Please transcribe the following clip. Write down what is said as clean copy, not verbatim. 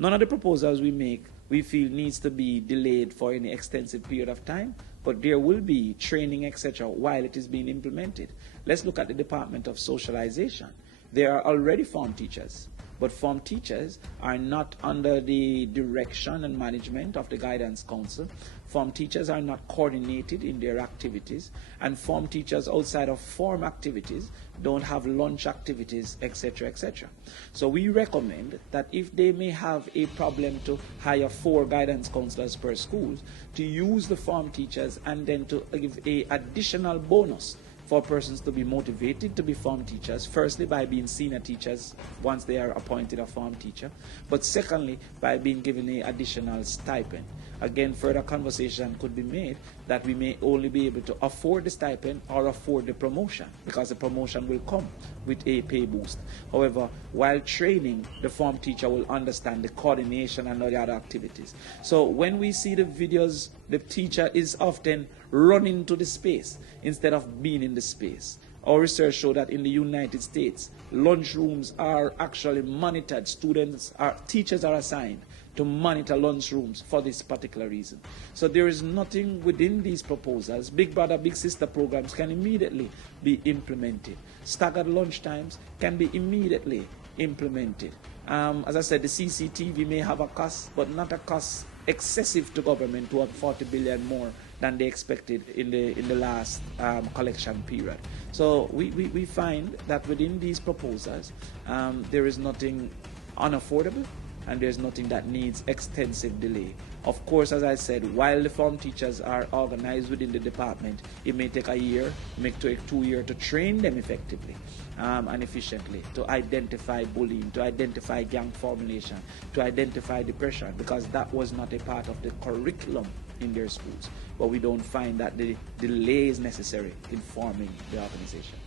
None of the proposals we make, we feel needs to be delayed for any extensive period of time, but there will be training, etc., while it is being implemented. Let's look at the Department of Socialization. There are already form teachers, but form teachers are not under the direction and management of the Guidance Council. Form teachers are not coordinated in their activities, and form teachers outside of form activities don't have lunch activities, etc., etc. So we recommend that if they may have a problem to hire 4 guidance counselors per school, to use the form teachers and then to give a additional bonus for persons to be motivated to be form teachers, firstly by being senior teachers once they are appointed a form teacher, but secondly by being given an additional stipend. Again, further conversation could be made that we may only be able to afford the stipend or afford the promotion, because the promotion will come with a pay boost. However, while training, the form teacher will understand the coordination and all the other activities. So when we see the videos, the teacher is often running to the space instead of being in the space. Our research showed that in the United States, lunchrooms are actually monitored. Teachers are assigned to monitor lunchrooms for this particular reason. So there is nothing within these proposals. Big Brother, Big Sister programs can immediately be implemented. Staggered lunch times can be immediately implemented. As I said, the CCTV may have a cost, but not a cost excessive to government, to have 40 billion more than they expected in the last collection period. So we find that within these proposals, there is nothing unaffordable, and there's nothing that needs extensive delay. Of course, as I said, while the form teachers are organized within the department, it may take a year, it may take 2 years to train them effectively and efficiently, to identify bullying, to identify gang formulation, to identify depression, because that was not a part of the curriculum in their schools. But we don't find that the delay is necessary in forming the organization.